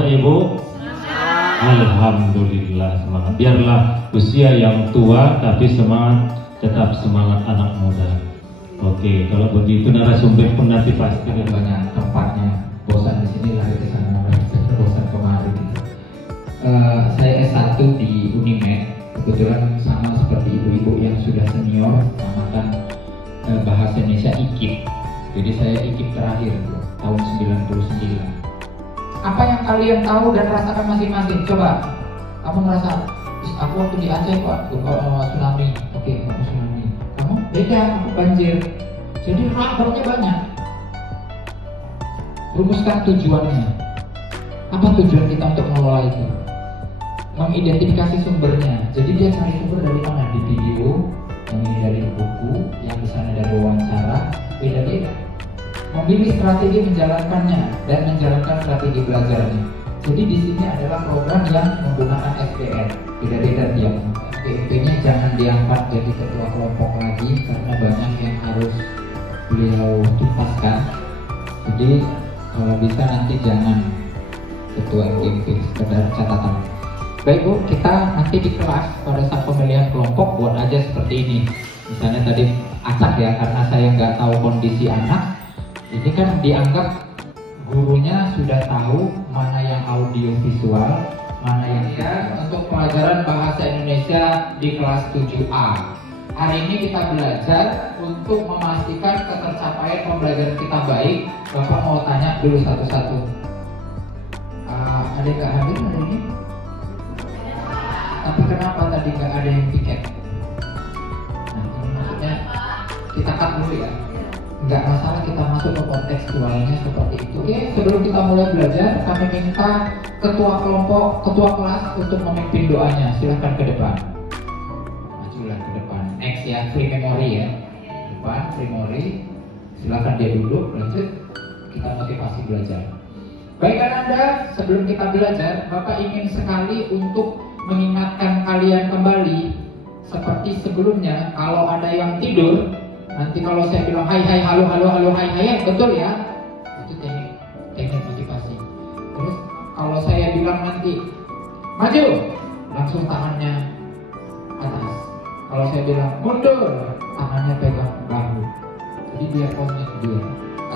Bapak Ibu? Alhamdulillah, semangat. Biarlah usia yang tua tapi semangat, tetap semangat anak muda. Oke, kalau begitu narasumber pun nanti pasti banyak tempatnya. Bosan di sini lari ke sana, bosan kemari. Saya S1 di Unimed. Kebetulan sama seperti ibu-ibu yang sudah senior, namakan bahasa Indonesia IKIP. Jadi saya IKIP terakhir tahun 99. Apa yang kalian tahu dan rasakan masing-masing? Coba, kamu ngerasa, aku waktu di Aceh Pak, tsunami. Oke, kamu tsunami. Kamu beda, aku banjir. Jadi faktornya banyak. Rumuskan tujuannya. Apa tujuan kita untuk mengelola itu? Mengidentifikasi sumbernya. Jadi dia cari sumber dari mana? Di video, yang ini dari buku, yang di sana dari wawancara, beda-beda. Memilih strategi menjalankannya dan menjalankan strategi belajarnya. Jadi di sini adalah program yang menggunakan SPR. Beda-beda tiap. SPP-nya jangan diangkat jadi ketua kelompok lagi karena banyak yang harus beliau tuntaskan. Jadi kalau bisa nanti jangan ketua SMP, sekedar catatan. Baik Bu, kita nanti di kelas pada saat pemilihan kelompok buat aja seperti ini. Misalnya tadi acak ya, karena saya nggak tahu kondisi anak. Ini kan dianggap gurunya sudah tahu mana yang audio visual, mana yang untuk pelajaran bahasa Indonesia di kelas 7A. Hari ini kita belajar untuk memastikan ketercapaian pembelajaran kita baik. Bapak mau tanya dulu satu-satu. Ada nggak hadir hari ini? Tapi kenapa tadi nggak ada yang piket? Nah, ini maksudnya kita cut dulu ya. Nggak masalah, kita masuk ke kontekstualnya seperti itu. Oke, sebelum kita mulai belajar, kami minta ketua kelompok, ketua kelas untuk memimpin doanya. Silahkan ke depan. Majulah ke depan. Next ya, free memory ya. Depan, free memory. Silahkan dia duduk, lanjut. Kita motivasi belajar. Baik Anda, sebelum kita belajar, Bapak ingin sekali untuk mengingatkan kalian kembali seperti sebelumnya. Kalau ada yang tidur, nanti kalau saya bilang hai hai halo halo halo hai hai, betul ya? Itu teknik motivasi. Terus kalau saya bilang nanti maju, langsung tangannya atas. Kalau saya bilang mundur, tangannya pegang bahu. Jadi biar komit dia.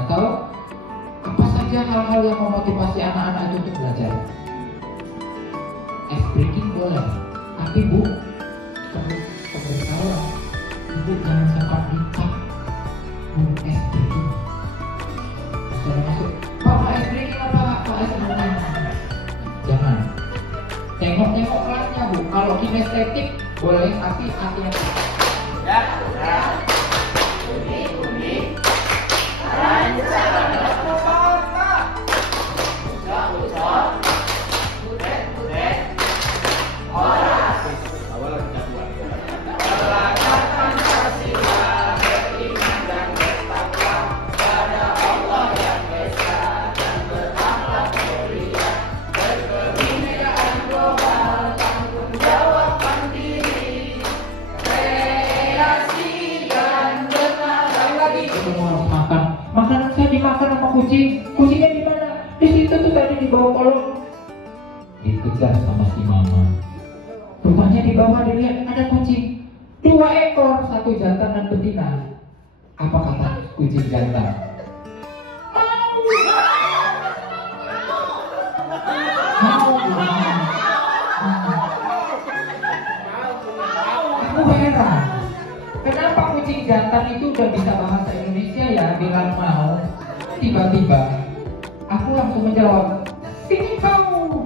Atau apa saja hal-hal yang memotivasi anak-anak itu untuk belajar. Ice breaking boleh, tapi Bu, saya Ibu jangan sempat dicap guru ice breaking. Saya masuk, Pak ice breaking apa? Pak ice breaking. Jangan. Tengok-tengok kelasnya Bu. Kalau kinestetik boleh, tapi hati-hati. Ya. Kuning. Lancar. Kucingnya di mana? Di situ tuh tadi di bawah kolong. Dikejar sama si mama. Rupanya di bawah dilihat ada kucing 2 ekor, 1 jantan dan betina. Apa kata kucing jantan? Aku heran, kenapa kucing jantan itu udah bisa bahasa Indonesia ya bilang mau. Tiba-tiba aku langsung menjawab, sini kau.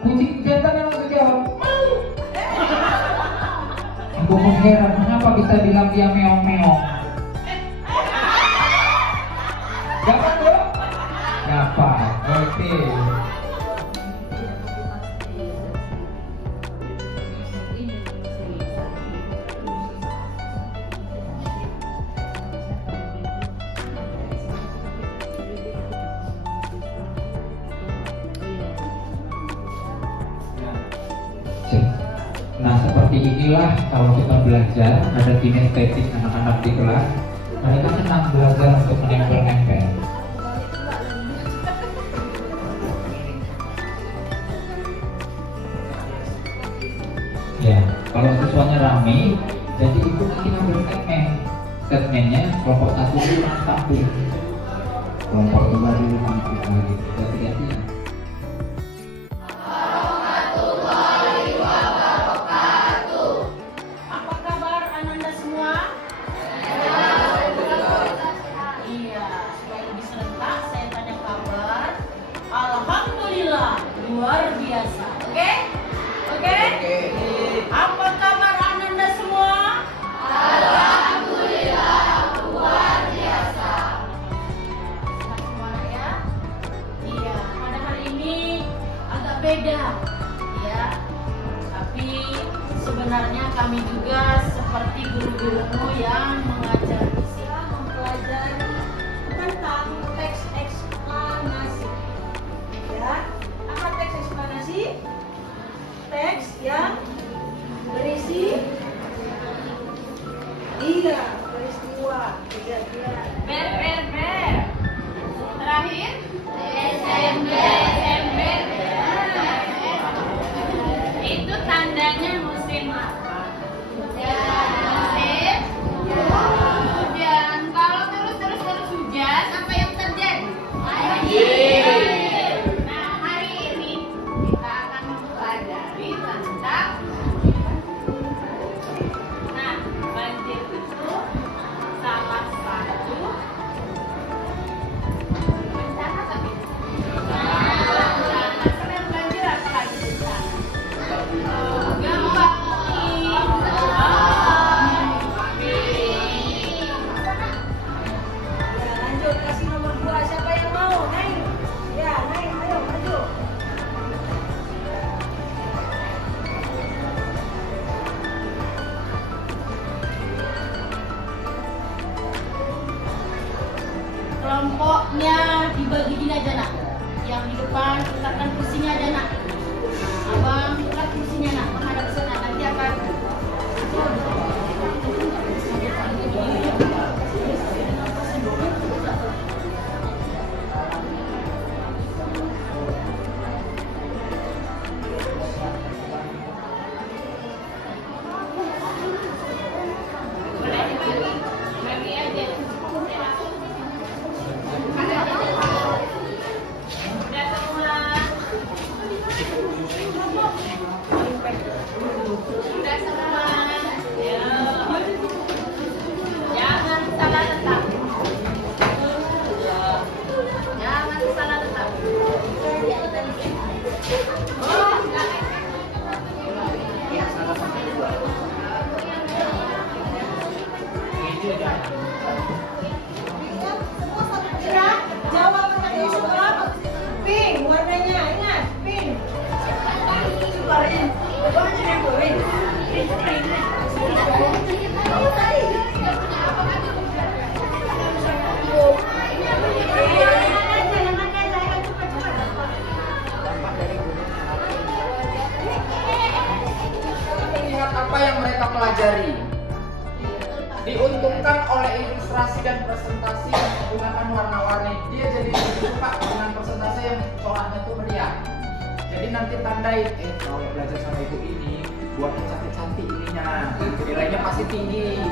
Kucing jantan langsung jawab, mau. Aku pun heran, kenapa bisa bilang dia meong-meong. Dapat dong? Dapat, oke. Nah seperti inilah kalau kita belajar, ada kinestetik anak-anak di kelas, mereka senang belajar untuk menempel-nempel. Kalau siswanya rame, jadi itu nanti ngambil segmen. Segmennya kelompok 1 di samping, kelompok 2 di samping lagi. Ganti-ganti. Apa kabar Ananda semua? Iya, supaya lebih serentak saya tanya kabar. Alhamdulillah, luar biasa. Oke? Oke? Apa kabar Ananda semua? Alhamdulillah, luar biasa. Sehat semua ya? Iya, pada hari ini agak beda. Ya, tapi sebenarnya kami juga seperti guru-gurumu yang mengajar fisika mempelajari tentang teks eksplanasi. Ya, apa teks eksplanasi? Teks yang berisi peristiwa kejadian. Ber. Terakhir? Ember. Itu tandanya musim apa? Musim hujan. Kalau terus hujan, apa yang terjadi? Nah, hari ini kita akan mempelajari tentang banjir itu salah satu bencana tapi selain banjir apa lagi bencana? Gempa bumi. Ya, lanjut kasih nomor 2. Siapa yang mau? Naik. Ya, naik. Ayo maju. Kelompoknya dibagi gini aja nak. Yang di depan letakkan kursinya aja nak. Abang letak kursinya nak menghadap sana, nanti akan boleh bagi aja. Udah semua. Sudah semua. Ya. Jangan salah letak. Jangan salah letak. Oh, jawab pertanyaan semua. Pink warnanya, ingat pink. Lihat apa yang mereka pelajari. Diuntungkan oleh ilustrasi dan presentasi yang menggunakan warna-warni. Dia jadi lebih suka dengan presentasi yang coraknya tuh meriah. Jadi nanti tandai, kalau belajar sama ibu ini, buatnya cantik-cantik ininya, nilainya pasti tinggi.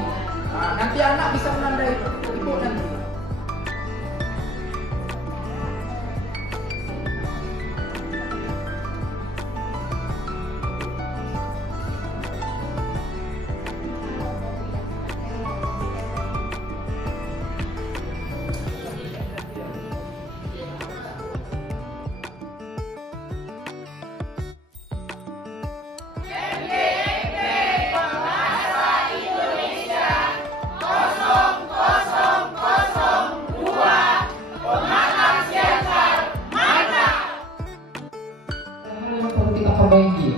Nah, nanti anak bisa menandai ibu nanti. Perbaiki.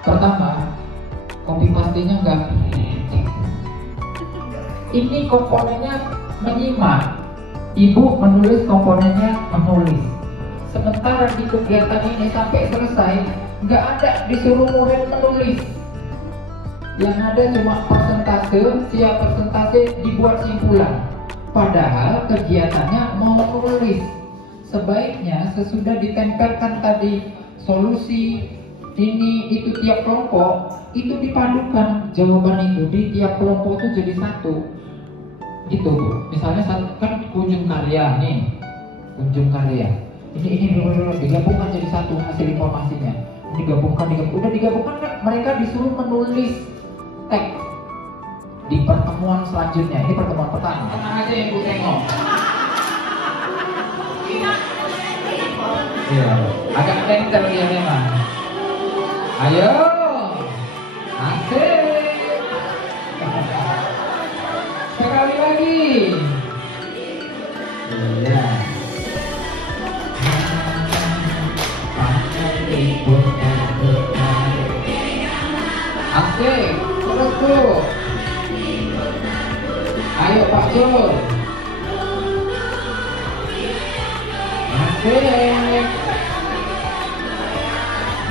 Pertama, copy paste-nya enggak. Ini komponennya menyimak. Ibu menulis komponennya menulis. Sementara di kegiatan ini sampai selesai, nggak ada disuruh murid menulis. Yang ada cuma persentase, siap persentase dibuat simpulan. Padahal kegiatannya mau menulis. Sebaiknya sesudah ditempelkan tadi solusi ini itu tiap kelompok itu dipadukan jawaban itu di tiap kelompok itu jadi satu gitu Bu. Misalnya kan kunjung karya nih, kunjung karya ini digabungkan jadi satu hasil informasinya, digabungkan udah digabungkan kan mereka disuruh menulis teks di pertemuan selanjutnya. Ini pertemuan pertama, tenang aja yang Bu tengok. Iya, agak lengkap dia memang. Ayo, asik. Sekali lagi. Iya. Asik, terus tuh. Ayo Pak Jul. Asik.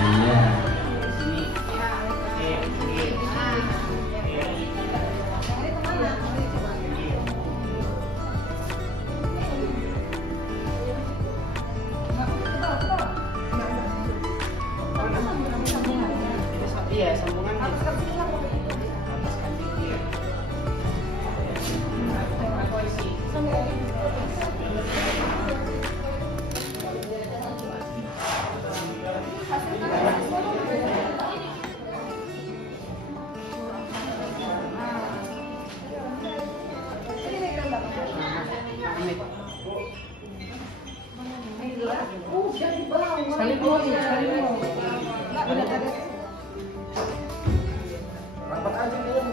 Iya. Iya, sambungan rapat aja dulu.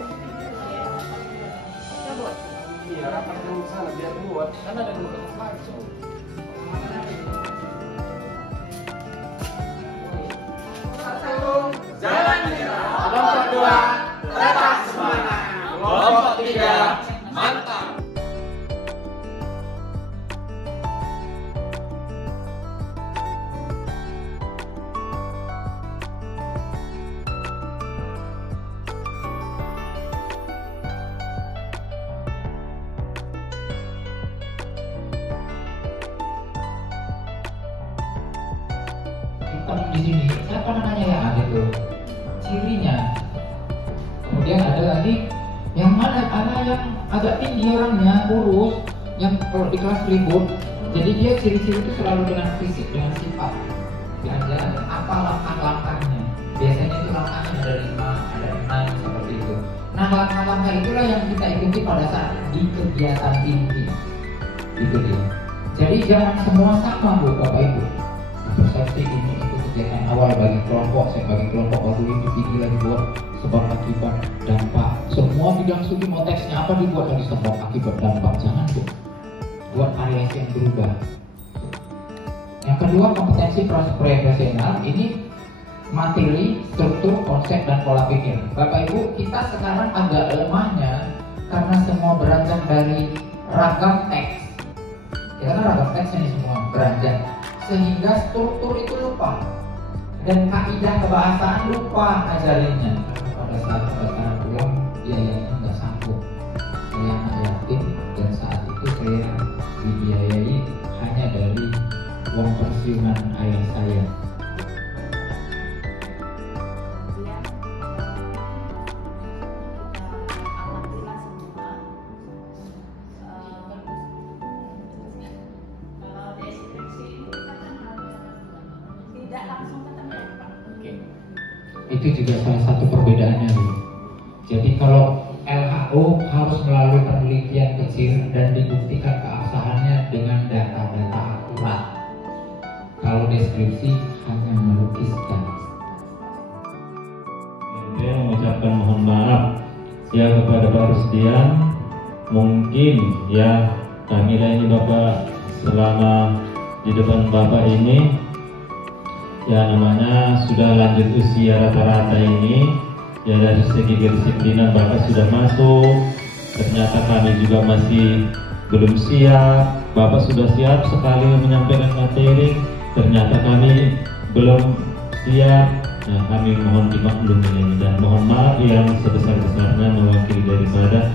Iya, rapat dulu sana biar buat. Kan ada dulu langsung. Jalan kelompok 2 tetap semangat. Kelompok 3 mantap. Di sini siapa namanya ya gitu cirinya. Kemudian ada lagi yang mana yang agak tinggi orangnya, kurus, yang kalau di kelas ribut. Jadi dia ciri-ciri itu selalu dengan fisik, dengan sifat. Jalan-jalan apa langkah-langkahnya. Biasanya itu langkahnya ada 5, ada 6 seperti itu. Nah langkah-langkah itulah yang kita ikuti pada saat di kegiatan inti. Itu dia. Jadi jangan semua sama Bu Bapak Ibu. Persepsi ini itu kegiatan awal bagi kelompok, saya bagi kelompok waktu itu tinggi lagi buat sebab akibat dampak. Semua bidang studi mau teksnya apa dibuat lagi sebab akibat dampak. Jangan Bu, buat variasi yang berubah. Yang kedua kompetensi profesional ini materi, struktur, konsep dan pola pikir. Bapak Ibu kita sekarang agak lemahnya karena semua beranjak dari ragam teks. Kita kan ragam teks ini semua beranjak. Sehingga struktur itu lupa dan kaidah kebahasaan lupa ngajarinnya. Pada saat pulang biayanya nggak sanggup, saya nggak yakin, dan saat itu saya dibiayai hanya dari uang pensiunan ayah saya. Itu juga salah satu perbedaannya Bu. Jadi kalau LHO harus melalui penelitian kecil dan dibuktikan keabsahannya dengan data-data akurat. Kalau deskripsi hanya melukiskan. Saya mengucapkan mohon maaf ya kepada Pak Rusdian. Mungkin ya kami ini Bapak selama di depan Bapak ini ya namanya sudah lanjut usia rata-rata ini ya, dari segi kedisiplinan Bapak sudah masuk, ternyata kami juga masih belum siap. Bapak sudah siap sekali menyampaikan materi, ternyata kami belum siap. Nah, kami mohon dimaklumi ini dan mohon maaf yang sebesar-besarnya mewakili daripada